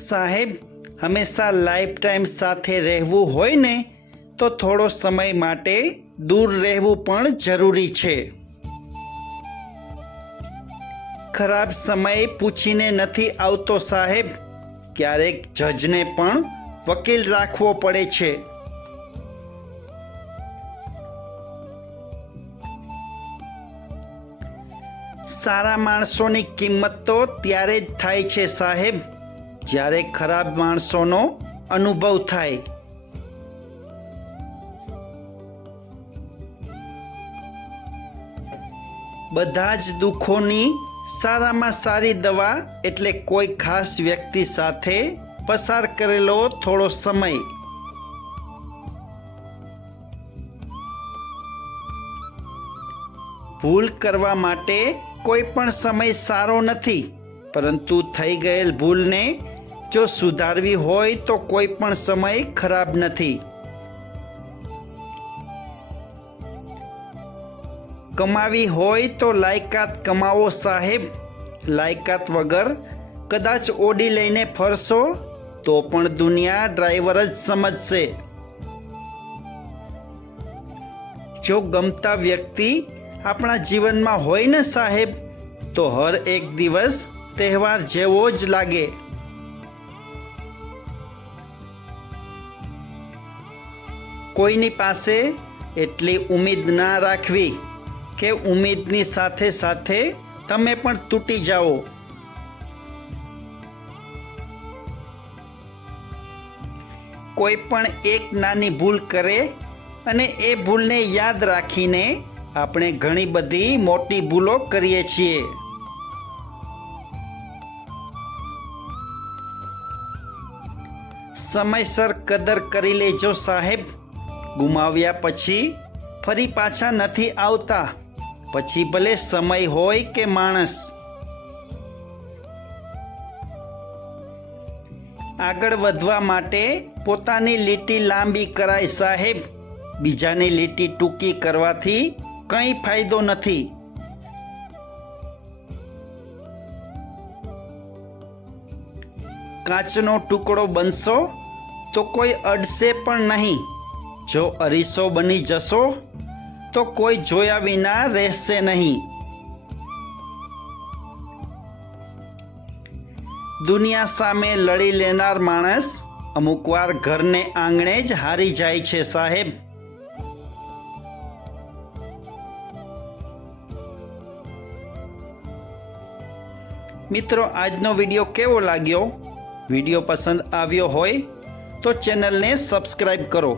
સાહેબ, હંમેશા life time સાથે રહેવું હોય ને તો થોડો સમય માટે દૂર રહેવું પણ જરૂરી છે. ખરાબ સમય પૂછીને નથી આવતો સાહેબ, ક્યારેક જજને પણ વકીલ રાખવો પડે છે. સારા માણસોની કિંમત તો ત્યારે જ થાય છે સાહેબ, જ્યારે ખરાબ માણસોનો અનુભવ થાય. બધા જ દુઃખોની સારામાં સારી દવા એટલે કોઈ ખાસ વ્યક્તિ સાથે પસાર કરેલો થોડો સમય. ભૂલ કરવા માટે કોઈ પણ સમય સારો નથી, પરંતુ થઈ ગયેલ ભૂલને જો સુધારવી હોય તો કોઈ પણ સમય ખરાબ નથી. કમાવી હોય તો લાયકાત કમાવો સાહેબ, લાયકાત વગર કદાચ ઓડી લઈને ફરશો તો પણ દુનિયા ડ્રાઈવર જ સમજશે. જો ગમતા વ્યક્તિ આપણા જીવનમાં હોય ને સાહેબ, તો હર એક દિવસ તહેવાર જેવો જ લાગે. કોઈની પાસે એટલી ઉમ્મીદ ના રાખવી કે ઉમ્મીદની સાથે સાથે તમે પણ તૂટી જાઓ. કોઈ પણ એક નાની ભૂલ કરે અને એ ભૂલને યાદ રાખીને આપણે ઘણી બધી મોટી ભૂલો કરીએ છીએ. સમયસર કદર કરી લેજો સાહેબ, ગુમાવ્યા પછી ફરી પાછા નથી આવતા, પછી ભલે સમય હોય કે માણસ. આગળ વધવા માટે પોતાની લીટી લાંબી કરાય સાહેબ, બીજાની લીટી ટૂંકી કરવાથી કંઈ ફાયદો નથી. કાચનો ટુકડો બનશો તો કોઈ અડશે પણ નહીં, જો અરીસો બની જશો તો કોઈ જોયા વિના રહેશે નહીં. દુનિયા સામે લડી લેનાર માણસ અમુકવાર ઘરને આંગણે જ હારી જાય છે સાહેબ. મિત્રો, આજનો વિડીયો કેવો લાગ્યો? વિડીયો પસંદ આવ્યો હોય તો ચેનલને સબસ્ક્રાઈબ કરો.